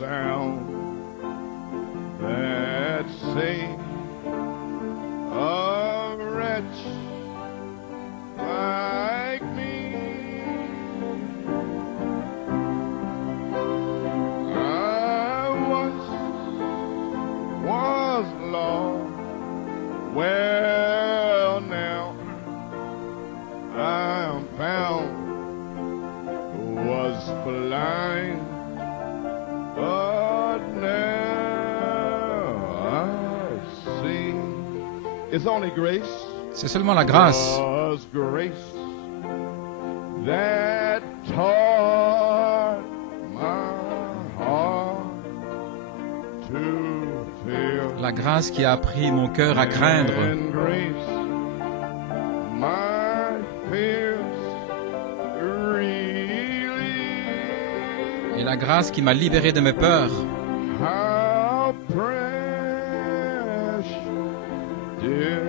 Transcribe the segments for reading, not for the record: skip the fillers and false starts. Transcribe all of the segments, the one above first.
sound that saved a wretch like me. I was lost. Well, now I am found. Was blind, but now I see. It's only grace. C'est seulement la grâce. Was grace that taught my heart to fear. La grâce qui a appris mon cœur à craindre. And grace, my fears Et la grâce qui m'a libéré de mes peurs. how precious did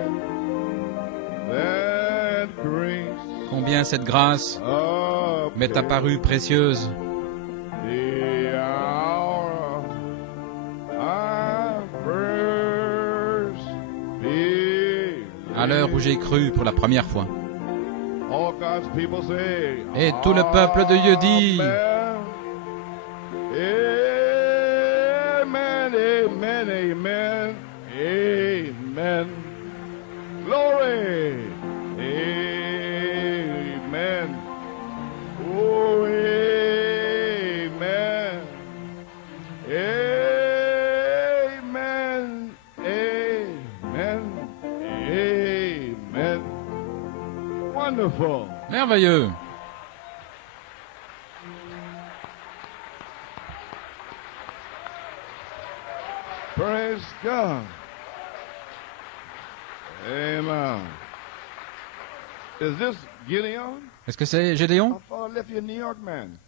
that grace Combien cette grâce m'est apparue précieuse. the hour I first believed. À l'heure où j'ai cru pour la première fois. All God's people say, Et tout le peuple de Dieu dit, Amen, amen, amen, amen. Glory, amen. Oh, amen, amen, amen, amen. Wonderful. merveilleux. Praise God. Amen. Is this Gideon? Est-ce que c'est Gédéon? How far left you in New York, man?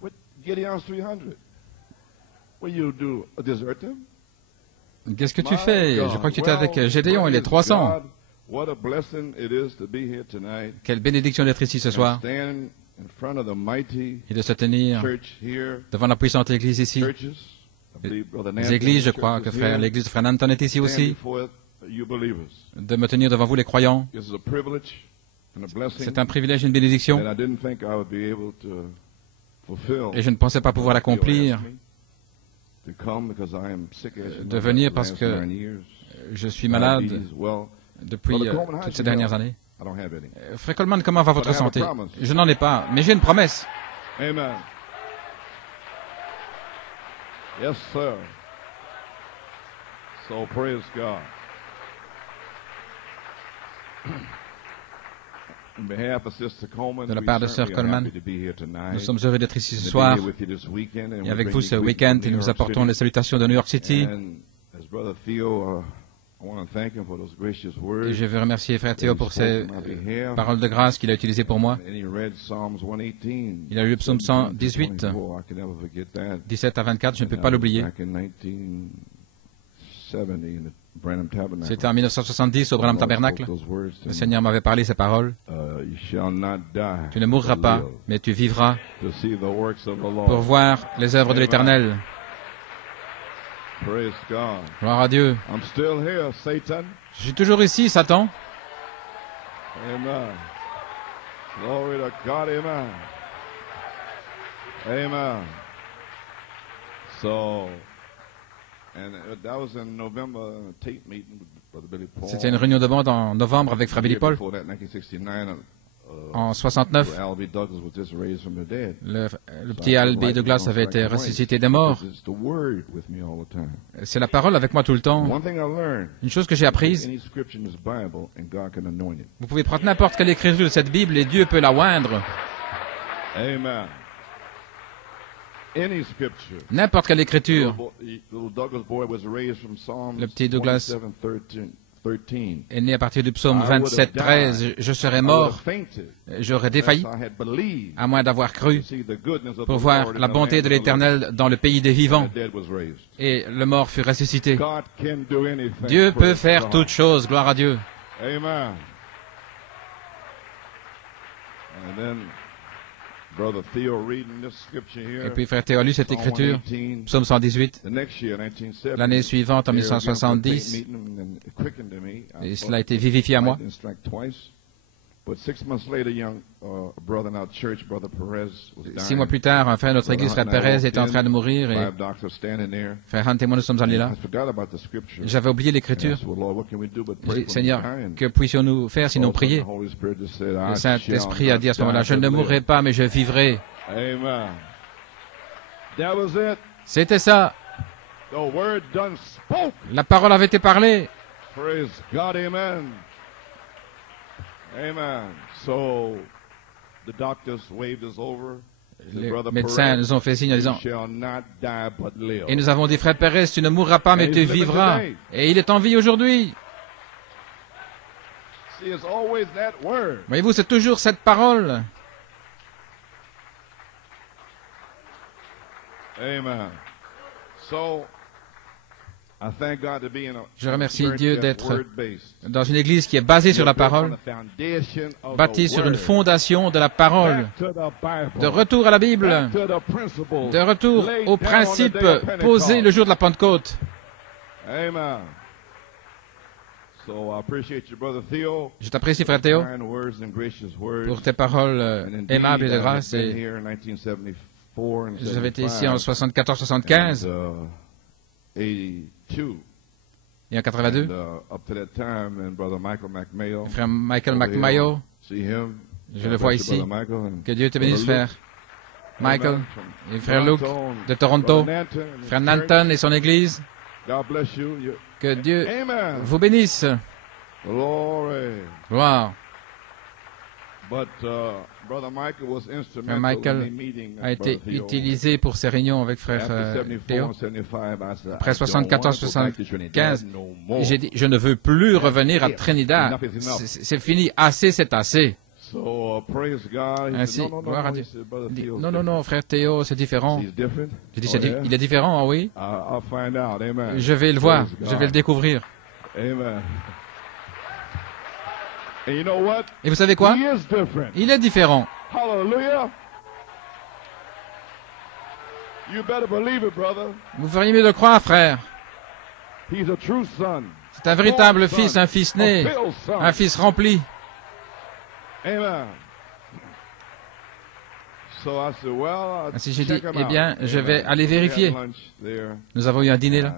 What Gideon's 300? What you do? Desert him? Qu'est-ce que tu fais? Je crois que tu étais avec Gédéon, il est 300. What a blessing it is to be here tonight. Quelle bénédiction d'être ici ce soir Stand in front of the mighty et de se tenir church here. devant la puissante église ici. Churches. I believe Brother Les Nanton églises, je Church crois is que here. l'église de Frère Nanton est ici Stand aussi. before you believers. De me tenir devant vous les croyants. This is a privilege and a blessing. C'est un privilège et une bénédiction. And I didn't think I would be able to fulfill Et je ne pensais pas pouvoir l'accomplir. to come because I am sick as you De know, venir the parce last que 9 years. Je suis malade Diabetes, well, depuis toutes ces dernières années. I don't have any. Frère Coleman, comment va votre santé? Je n'en ai pas, mais j'ai une promesse. Amen. Yes, sir. So praise God. On behalf of Sister Coleman, De la we part de Sœur certainly are Coleman, happy to be here tonight. Nous sommes heureux d'être ici And ce to be soir here with you this weekend, and et we avec bring vous you ce greetings week-end from et New nous York apportons City. les salutations de New York City. And as Brother Theo, I want to thank him for those gracious words. Et je veux remercier Frère Théo pour ses Spoken on my behalf. paroles de grâce qu'il a utilisées pour moi. And he read Psalms 118. Il a lu le psaume 118, 17 to 24. I can never forget that. 17 à 24, je ne peux pas l'oublier. Back in 1970 in the Branham Tabernacle. C'était en 1970 au Branham Tabernacle. Those words to Le me. Seigneur m'avait parlé ces paroles. You shall not die, Tu ne mourras but pas, live mais tu vivras to see the works of the pour Lord. voir les œuvres de l'Éternel. Praise God. Gloire à Dieu. I'm still here, Satan. Je suis toujours ici, Satan. Amen. Glory to God. Amen. Amen. So, and that was in November, tape meeting with Brother Billy Paul. C'était une réunion de bande en novembre avec Frère Billy Paul. Before that, 1969, En 69, Albie Douglas was just raised from the dead. le petit Albie Douglas avait été ressuscité des morts. It's the word with me all the time. C'est la parole avec moi tout le temps. One thing I learned, Une chose que j'ai apprise, any scripture in this Bible and God can anoint it. vous pouvez prendre n'importe quelle écriture de cette Bible et Dieu peut la oindre. Amen. Any scripture. N'importe quelle écriture. Little Douglas boy was raised from Psalms Le petit Douglas 27:13. est né à partir du psaume 27, 13. Je serais mort, j'aurais défailli, à moins d'avoir cru, pour voir la bonté de l'Éternel dans le pays des vivants. Et le mort fut ressuscité. Dieu peut faire toutes choses, gloire à Dieu. Amen. And then Et puis frère Théo a lu cette écriture, psaume 118. L'année suivante, en 1970, et cela a été vivifié à moi. 6 mois plus tard, un frère de notre église, frère Perez, était en train de mourir et frère Hunt et moi nous sommes allés là. J'avais oublié l'écriture. J'ai dit, Seigneur, que puissions-nous faire sinon prier? Le Saint-Esprit a dit à ce moment-là, je ne mourrai pas, mais je vivrai. C'était ça. La parole avait été parlée. Amen. So, the doctors waved us over. Les médecins nous ont fait signe en disant, et nous avons dit, frère Pérez, tu ne mourras pas, mais tu vivras. Et il est en vie aujourd'hui. Voyez-vous, c'est toujours cette parole. Amen. So, je remercie Dieu d'être dans une église qui est basée sur la parole, bâtie sur une fondation de la parole, de retour à la Bible, de retour aux principes posés le jour de la Pentecôte. Je t'apprécie, frère Théo, pour tes paroles aimables et de grâce. J'avais été ici en 74-75. Et en 82, frère Michael McMayo, je le vois ici. Que Dieu te bénisse, frère Michael et frère Luke de Toronto, frère Nanton et son église. Que Dieu vous bénisse. Gloire. Frère Michael a été utilisé pour ces réunions avec frère Théo. Après 74-75, j'ai dit, je ne veux plus revenir à Trinidad. C'est fini. Assez, c'est assez. Ainsi, gloire à Dieu. Non, non, non, frère Théo, c'est différent. J'ai dit, il est différent, ah oui. Je vais le voir, je vais le découvrir. Et vous savez quoi? Il est différent. Vous feriez mieux de croire, frère. C'est un véritable fils, un fils né, un fils rempli. Ainsi j'ai dit, eh bien, je vais aller vérifier. Nous avons eu un dîner là.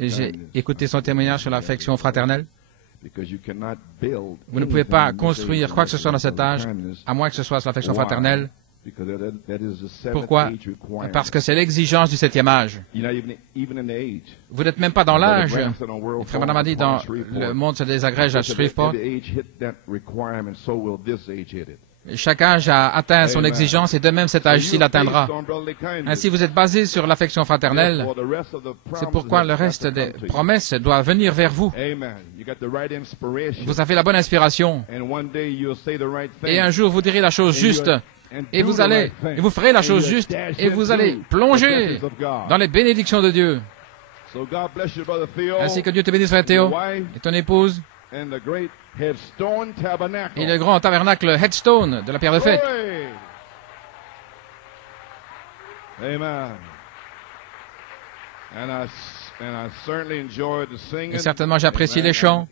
Et j'ai écouté son témoignage sur l'affection fraternelle. Vous ne pouvez pas construire quoi que ce soit dans cet âge, à moins que ce soit sur l'affection fraternelle. Pourquoi? Parce que c'est l'exigence du 7e âge. Vous n'êtes même pas dans l'âge. Frère Madame a dit, dans le monde se désagrège à Shreveport. Chaque âge a atteint son exigence et de même cet âge-ci l'atteindra. Ainsi, vous êtes basé sur l'affection fraternelle. C'est pourquoi le reste des promesses doit venir vers vous. Vous avez la bonne inspiration. Et un jour, vous direz la chose juste. Et vous ferez la chose juste. Et vous allez plonger dans les bénédictions de Dieu. Ainsi que Dieu te bénisse, frère Théo, et ton épouse. Et le grand tabernacle Headstone de la pierre de fête. Amen. Et certainement, j'apprécie les chants.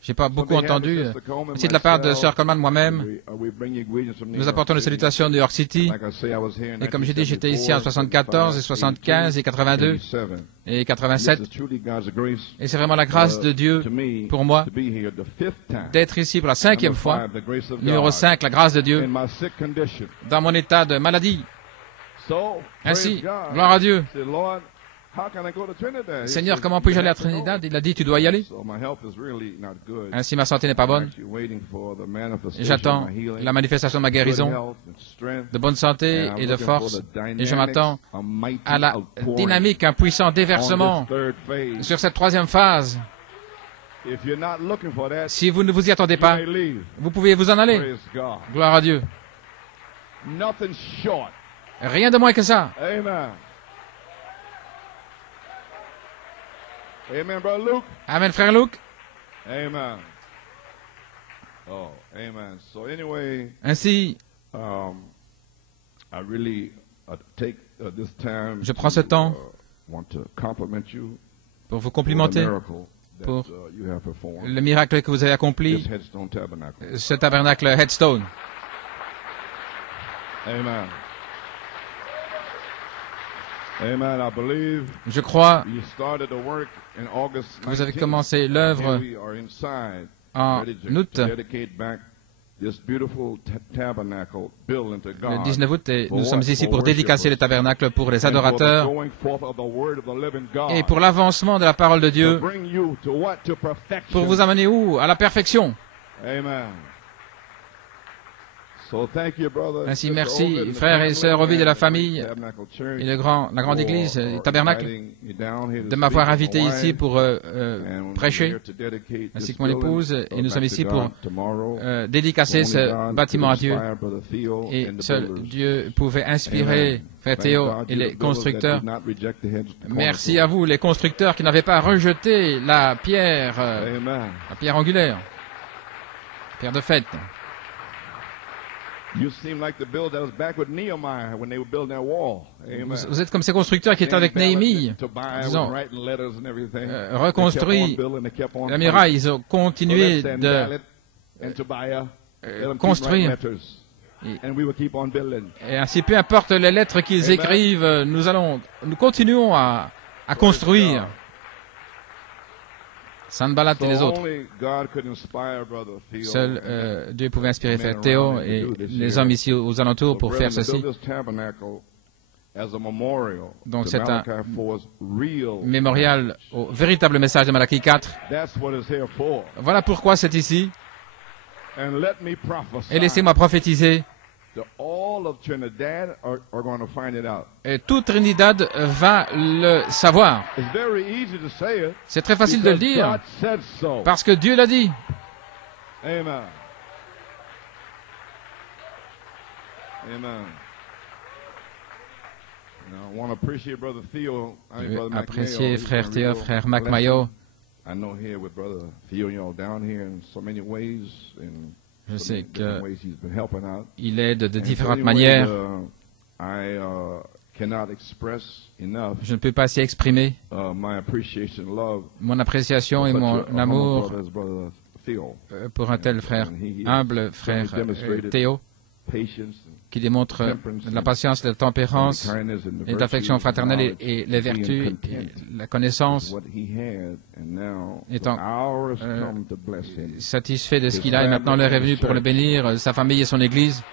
J'ai pas beaucoup entendu. Aussi de la part de Sir Coleman, moi-même, nous apportons les salutations de New York City. Et comme j'ai dit, j'étais ici en 74 et 75 et 82 et 87. Et c'est vraiment la grâce de Dieu pour moi d'être ici pour la 5e fois. Numéro 5, la grâce de Dieu dans mon état de maladie. Ainsi, gloire à Dieu. Seigneur, comment puis-je aller à Trinidad? Il a dit, tu dois y aller. Ainsi, ma santé n'est pas bonne. J'attends la manifestation de ma guérison, de bonne santé et de force. Et je m'attends à la dynamique, un puissant déversement sur cette 3e phase. Si vous ne vous y attendez pas, vous pouvez vous en aller. Gloire à Dieu. Rien de moins que ça. Amen, brother Luke. Amen, frère Luke. Amen. Ainsi, je prends ce temps pour vous complimenter pour le miracle que vous avez accompli, ce tabernacle Headstone. Amen. Amen. I believe je crois you started the work in August 19th, que vous avez commencé l'œuvre en août, le 19 août, et nous sommes ici pour dédicacer le tabernacle pour les adorateurs et pour l'avancement de la parole de Dieu, pour vous amener où? À la perfection. Amen. Ainsi, merci, frères et sœurs, Ovid de la famille et la grande église, tabernacle, de m'avoir invité ici pour prêcher, ainsi que mon épouse, et nous sommes ici pour dédicacer ce bâtiment à Dieu. Et seul Dieu pouvait inspirer frère Théo et les constructeurs. Merci à vous, les constructeurs, qui n'avaient pas rejeté la pierre angulaire, la pierre de fête. Vous êtes comme ces constructeurs qui étaient avec Néhémie. Ils ont reconstruit la muraille. Ils ont continué de construire. Et ainsi, peu importe les lettres qu'ils écrivent, nous continuons à construire. Sanballat et les autres. Seul Dieu pouvait inspirer frère Théo et les hommes ici aux alentours pour faire ceci. Donc c'est un mémorial au véritable message de Malachie 4. Voilà pourquoi c'est ici. Et laissez-moi prophétiser. Et tout Trinidad va le savoir. C'est très facile de le dire, parce que Dieu l'a dit. Amen. Je veux apprécier frère Théo, frère McMayo. Je sais qu'il aide de différentes manières. Je ne peux pas s'y exprimer mon appréciation et mon amour pour un tel frère, humble frère Théo, qui démontre la patience, la tempérance et l'affection fraternelle et les vertus, et la connaissance, étant satisfait de ce qu'il a, et maintenant l'heure est venue pour le bénir, sa famille et son Église.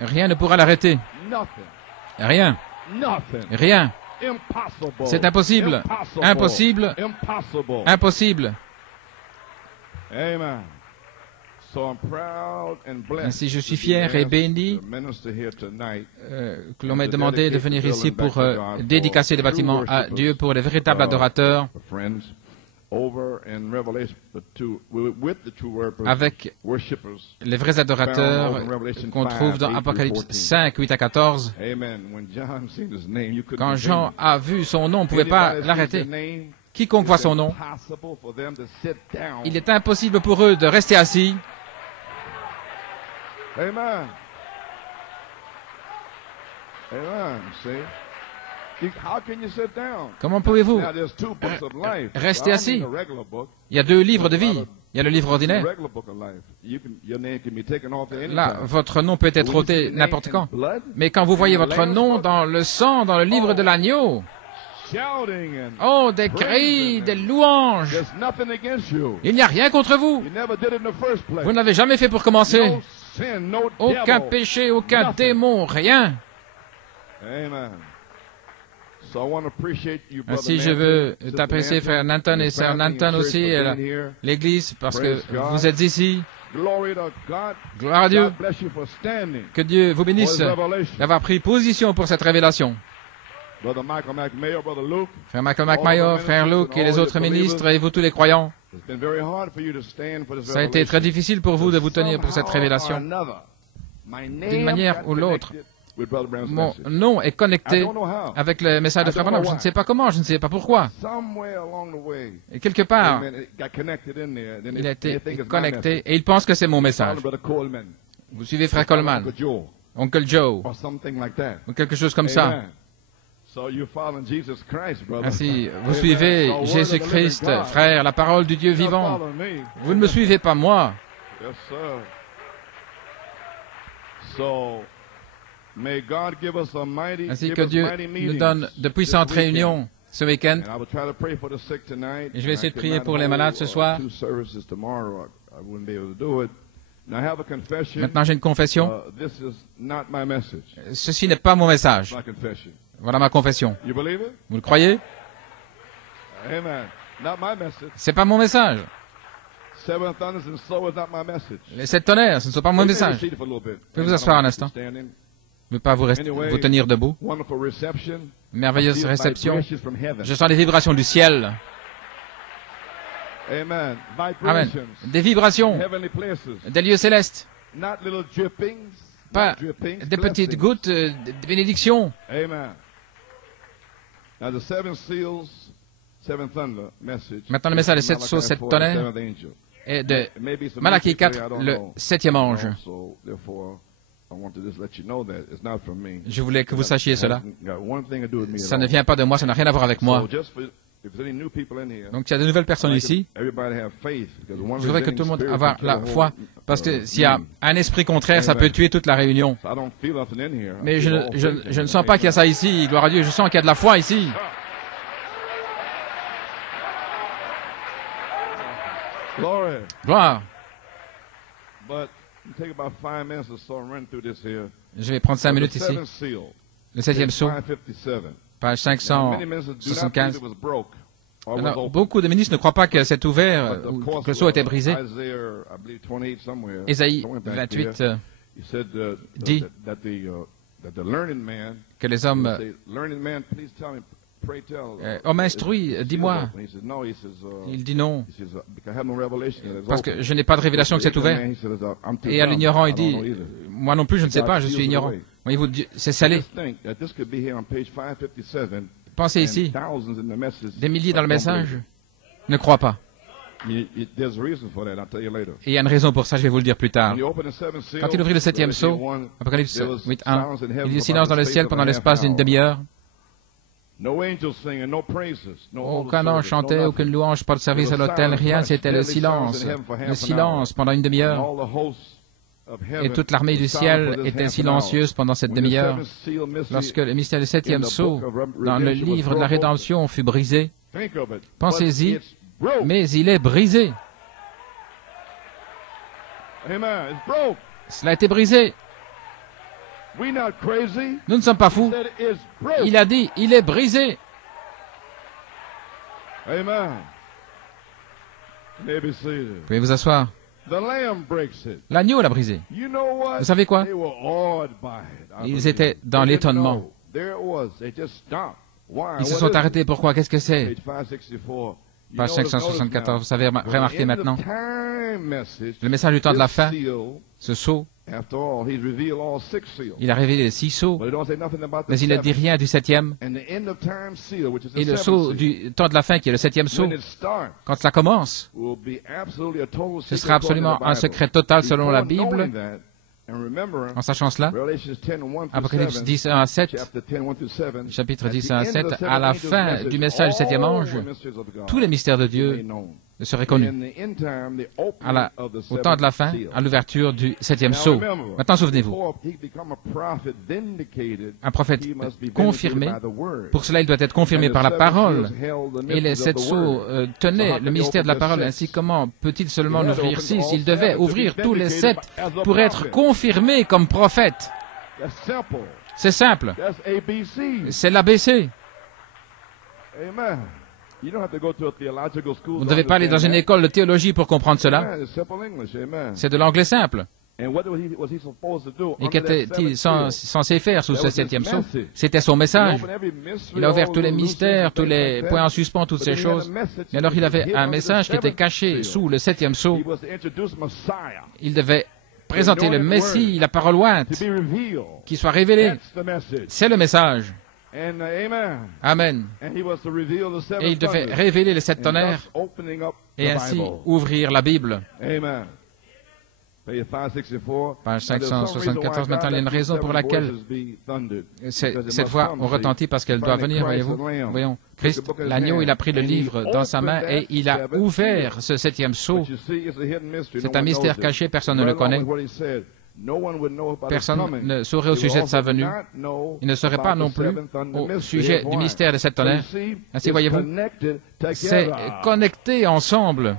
Rien ne pourra l'arrêter. Rien. Rien. C'est impossible. Impossible. Impossible. Amen. Ainsi, je suis fier et béni que l'on m'ait demandé de venir ici pour dédicacer le bâtiment à Dieu pour les véritables adorateurs, avec les vrais adorateurs qu'on trouve dans Apocalypse 5, 8 à 14. Quand Jean a vu son nom, on ne pouvait pas l'arrêter. Quiconque voit son nom, il est impossible pour eux de rester assis. Amen. Amen. See? How can you sit down? Comment pouvez-vous rester assis? Il y a deux livres de vie. Il y a le livre ordinaire. Là, votre nom peut être ôté n'importe quand. Mais quand vous voyez votre nom dans le sang, dans le livre de l'agneau, oh, des cris, des louanges. Il n'y a rien contre vous. Vous ne l'avez jamais fait pour commencer. Aucun péché, aucun démon, rien. Ainsi, je veux t'apprécier, frère Nanton et sœur Nanton aussi, et l'Église, parce que vous êtes ici. Gloire à Dieu. Que Dieu vous bénisse d'avoir pris position pour cette révélation. Frère Michael McMayo, frère Luke et les autres ministres, et vous tous les croyants, ça a été très difficile pour vous de vous tenir pour cette révélation. D'une manière ou l'autre, mon nom est connecté avec le message de Frère Branham. Je ne sais pas comment, je ne sais pas pourquoi. Et quelque part, il a été connecté et il pense que c'est mon message. Vous suivez Frère Coleman, Oncle Joe, ou quelque chose comme ça. Ainsi, vous suivez Jésus-Christ, frère, la parole du Dieu vivant. Vous ne me suivez pas moi. Ainsi que Dieu nous donne de puissantes réunions ce week-end. Et je vais essayer de prier pour les malades ce soir. Maintenant, j'ai une confession. Ceci n'est pas mon message. Voilà ma confession. Vous le croyez? Ce n'est pas mon message. Les 7 tonnerres, ce ne sont pas mon message. Vous pouvez vous asseoir un instant? Vous ne pouvez pas vous tenir debout? Merveilleuse réception. Je sens les vibrations du ciel. Amen. Des vibrations des lieux célestes. Pas des petites gouttes de bénédiction. Maintenant, le message des 7 sceaux, 7 tonnerres et de Malachie 4, le 7e ange. Je voulais que vous sachiez cela. Ça ne vient pas de moi, ça n'a rien à voir avec moi. Donc, il y a de nouvelles personnes ici. Je voudrais que tout le monde ait la foi, parce que s'il y a un esprit contraire, ça peut tuer toute la réunion. Mais je ne sens pas qu'il y a ça ici, gloire à Dieu, je sens qu'il y a de la foi ici. Gloire. Je vais prendre 5 minutes ici. Le 7e sceau, page 575. Alors, beaucoup de ministres ne croient pas que c'est ouvert, ou que le sceau était brisé. Ésaïe 28 dit que les hommes homme instruit, dis-moi. Il dit non, parce que je n'ai pas de révélation que c'est ouvert. Et à l'ignorant, il dit, moi non plus, je ne sais pas, je suis ignorant. Voyez-vous, c'est scellé. Pensez ici, des milliers dans le message ne croient pas. Et il y a une raison pour ça, je vais vous le dire plus tard. Quand il ouvrit le 7e sceau, Apocalypse 8.1, il y eut silence dans le ciel pendant l'espace d'une demi-heure. Aucun ange chantait, aucune louange, pas de service à l'autel, rien, c'était le silence. Le silence pendant une demi-heure. Et toute l'armée du ciel était silencieuse pendant cette demi-heure. Lorsque le mystère du 7e sceau, dans le livre de la rédemption, fut brisé, pensez-y, mais il est brisé. Cela a été brisé. Nous ne sommes pas fous. Il a dit, il est brisé. Vous pouvez vous asseoir. L'agneau l'a brisé. Vous savez quoi? Ils étaient dans l'étonnement. Ils se sont arrêtés. Pourquoi? Qu'est-ce que c'est? Page 574. Vous savez remarquer maintenant. Le message du temps de la fin, ce sceau, il a révélé les 6 sceaux, mais il ne dit rien du 7e. Et le sceau du temps de la fin, qui est le 7e sceau, quand cela commence, ce sera absolument un secret total selon la Bible. En sachant cela, Apocalypse 10, 1 à 7, chapitre 10, 1 à 7, à la fin du message du 7e ange, tous les mystères de Dieu seraient connus. Au temps de la fin, à l'ouverture du 7e sceau. Maintenant, souvenez-vous, un prophète confirmé, pour cela il doit être confirmé par la parole. Et les 7 sceaux tenaient le mystère de la parole. Ainsi, comment peut-il seulement en ouvrir 6? Il devait ouvrir tous les 7 pour être confirmé comme prophète. C'est simple. C'est l'ABC. Vous ne devez pas aller dans une école de théologie pour comprendre cela. C'est de l'anglais simple. Et qu'était-il censé faire sous ce 7e sceau? C'était son message. Il a ouvert tous les mystères, tous les points en suspens, toutes ces choses. Mais alors il avait un message qui était caché sous le 7e sceau. Il devait présenter le Messie, la parole ointe, qui soit révélée. C'est le message. Amen. Et il devait révéler les 7 tonnerres et ainsi ouvrir la Bible. Page 574, maintenant, il y a une raison pour laquelle cette voix on retentit parce qu'elle doit venir, voyez-vous. Voyons, Christ, l'agneau, il a pris le livre dans sa main et il a ouvert ce 7e sceau. C'est un mystère caché, personne ne le connaît. Personne ne saurait au sujet de sa venue. Il ne saurait pas non plus au sujet du mystère des 7 tonnerres. Ainsi, voyez-vous, c'est connecté ensemble.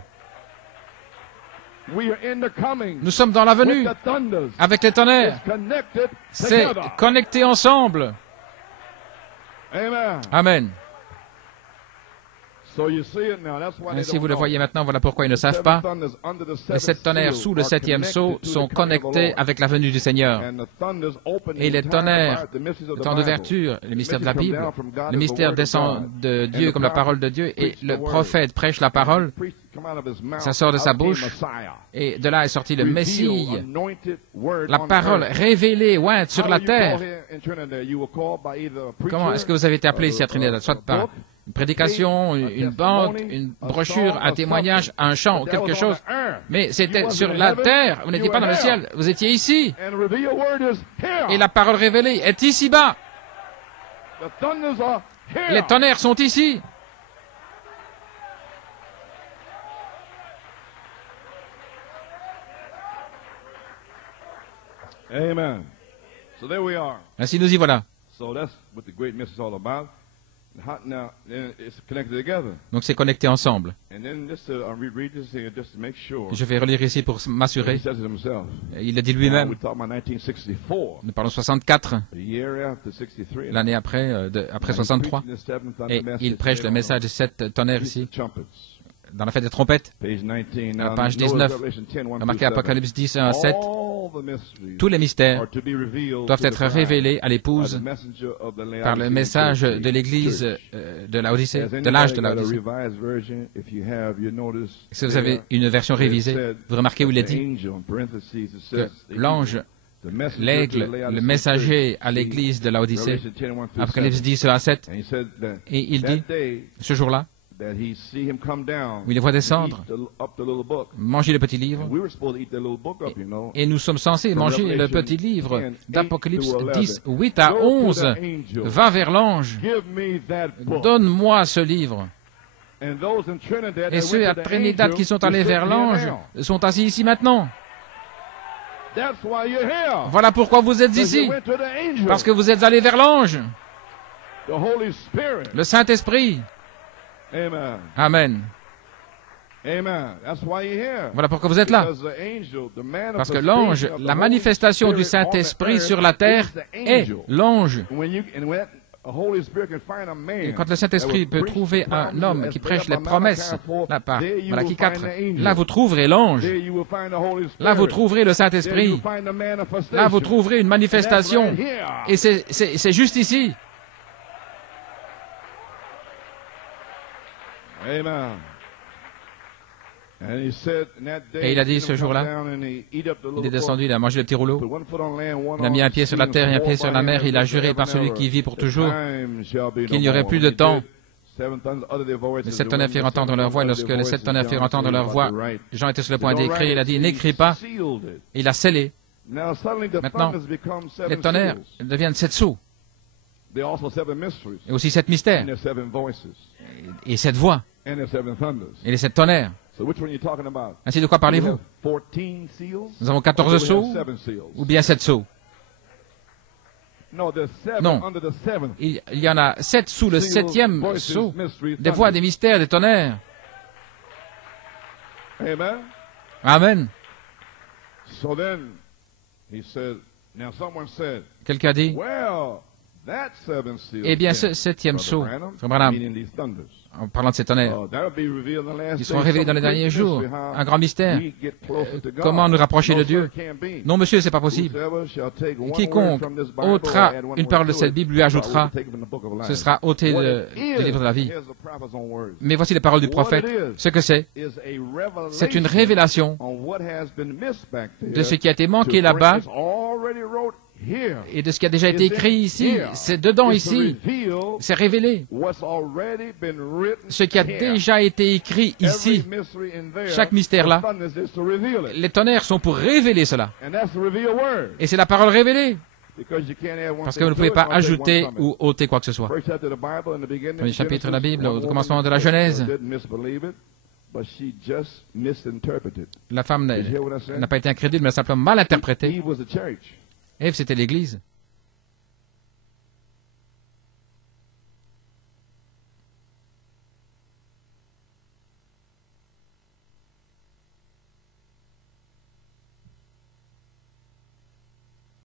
Nous sommes dans la venue avec les tonnerres. C'est connecté ensemble. Amen. Ainsi, vous le voyez maintenant, voilà pourquoi ils ne savent pas. Les 7 tonnerres sous le 7e sceau sont connectés avec la venue du Seigneur. Et les tonnerres, le temps d'ouverture, le mystère de la Bible, le mystère descend de Dieu comme la parole de Dieu, et le prophète prêche la parole, ça sort de sa bouche, et de là est sorti le Messie, la parole révélée, ointe sur la terre. Comment est-ce que vous avez été appelé ici à Trinidad? Soit par une prédication, une bande, une brochure, un témoignage, un chant ou quelque chose. Mais c'était sur la terre, vous n'étiez pas dans le ciel, vous étiez ici. Et la parole révélée est ici-bas. Les tonnerres sont ici. Amen. So there we are. Ainsi nous y voilà. So that's what the great message is all about. Now it's connected together. Donc c'est connecté ensemble. And then just to read this here just to make sure. Je vais relire ici pour m'assurer. Il a dit lui-même. Nous parlons 64. L'année après, après 63. Et il prêche le message des 7 tonnerres ici. Dans la fête des trompettes, à la page 19, remarquez Apocalypse 10, 1 à 7, tous les mystères doivent être révélés à l'épouse par le message de l'Église de Laodicée, de l'âge de Laodicée. Si vous avez une version révisée, vous remarquez où il est dit que l'ange, l'aigle, le messager à l'Église de Laodicée, Apocalypse 10, 1 à 7, et il dit, ce jour-là, où il les voit descendre, manger le petit livre, et nous sommes censés manger le petit livre d'Apocalypse 10, 8 à 11, va vers l'ange, donne-moi ce livre. Et ceux à Trinidad qui sont allés vers l'ange sont assis ici maintenant. Voilà pourquoi vous êtes ici, parce que vous êtes allés vers l'ange, le Saint-Esprit. Amen. Voilà pourquoi vous êtes là. Parce que l'ange, la manifestation du Saint-Esprit sur la terre est l'ange. Et quand le Saint-Esprit peut trouver un homme qui prêche les promesses, là par Malachie 4, là vous trouverez l'ange. Là vous trouverez le Saint-Esprit. Là vous trouverez une manifestation. Et c'est juste ici. Et il a dit ce jour-là, il est descendu, il a mangé le petit rouleau, il a mis un pied sur la terre et un pied sur la mer, il a juré par celui qui vit pour toujours qu'il n'y aurait plus de temps. Les 7 tonnerres firent entendre leur voix, et lorsque les 7 tonnerres firent entendre leur voix, Jean était sur le point d'écrire, il a dit, n'écris pas, et il a scellé. Maintenant, les tonnerres deviennent 7 sceaux, et aussi 7 mystères, et 7 voix, et les 7 tonnerres. Ainsi, de quoi parlez-vous? Nous avons 14 sceaux ou bien 7 sceaux? Non, il y en a 7 sous le 7e sceau, des voix, des mystères, des tonnerres. Amen. Quelqu'un dit, eh bien, ce 7e sceau, Branham, en parlant de ces tonnerres. Ils seront révélés dans les derniers jours. Un grand mystère. Comment nous rapprocher de Dieu? Non, monsieur, c'est pas possible. Quiconque ôtera une parole de cette Bible lui ajoutera, ce sera ôté du livre de la vie. Mais voici les paroles du prophète. Ce que c'est une révélation de ce qui a été manqué là-bas et de ce qui a déjà été écrit ici. C'est dedans ici. C'est révélé. Ce qui a déjà été écrit ici. Chaque mystère là. Les tonnerres sont pour révéler cela. Et c'est la parole révélée. Parce que vous ne pouvez pas ajouter ou ôter quoi que ce soit. Premier chapitre de la Bible, au commencement de la Genèse. La femme n'a pas été incrédule, mais elle a simplement mal interprété. Ève, c'était l'Église.